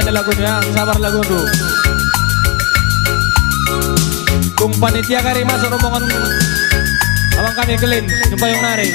lain lagunya, sabar lagu dulu. Kung panitia kari masuk rombongan abang kami kelin, jumpa yang nari.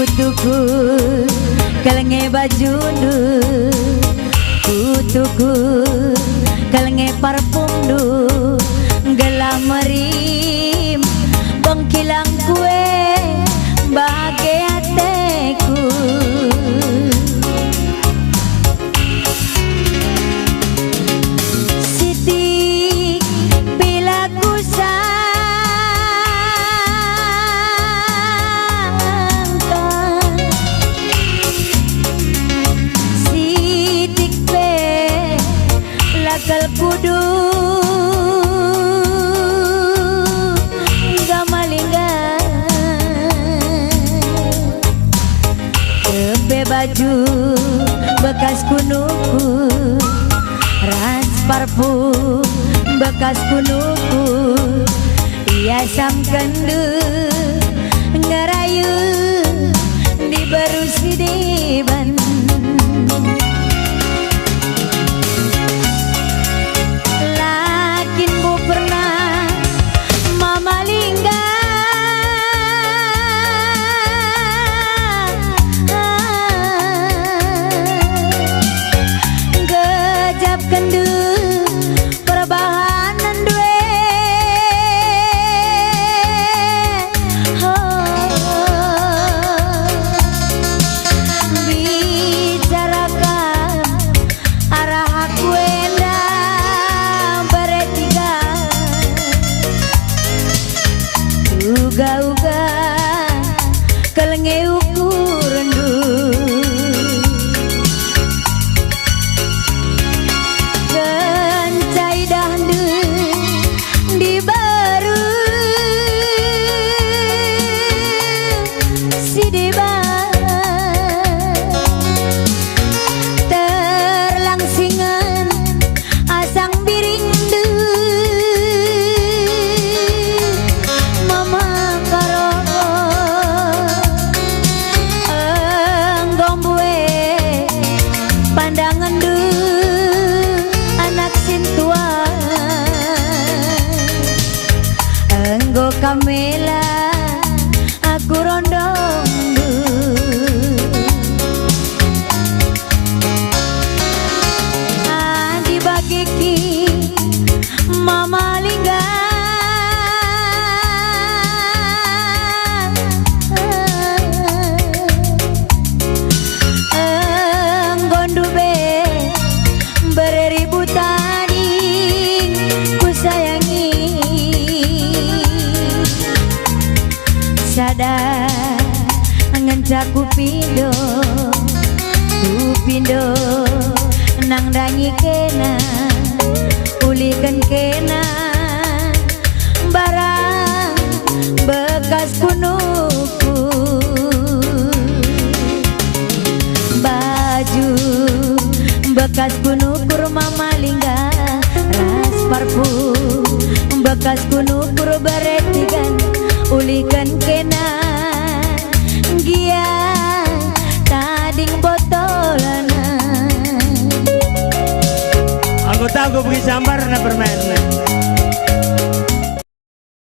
Kutuku kalenge baju du, kutuku kalenge parfum du, gelamerim bangkilang kue bahagia teku. Sitik bila ku lakal kudu gamalingga tepe baju bekas kunuku, ras parfum bekas kunuku, ia sam kendu ngerayu di baru sidiban. Kiki Mama Lingga Nggondu be beribu tani ku sayangi sadar ngencaku pindo nang danyi kena ulikan kena barang bekas kunuku baju bekas kunukur Mama Lingga ras parfum bekas kunukur beretikan ulikan kena gia tading botolan Anggota gue pergi sambar na bermain.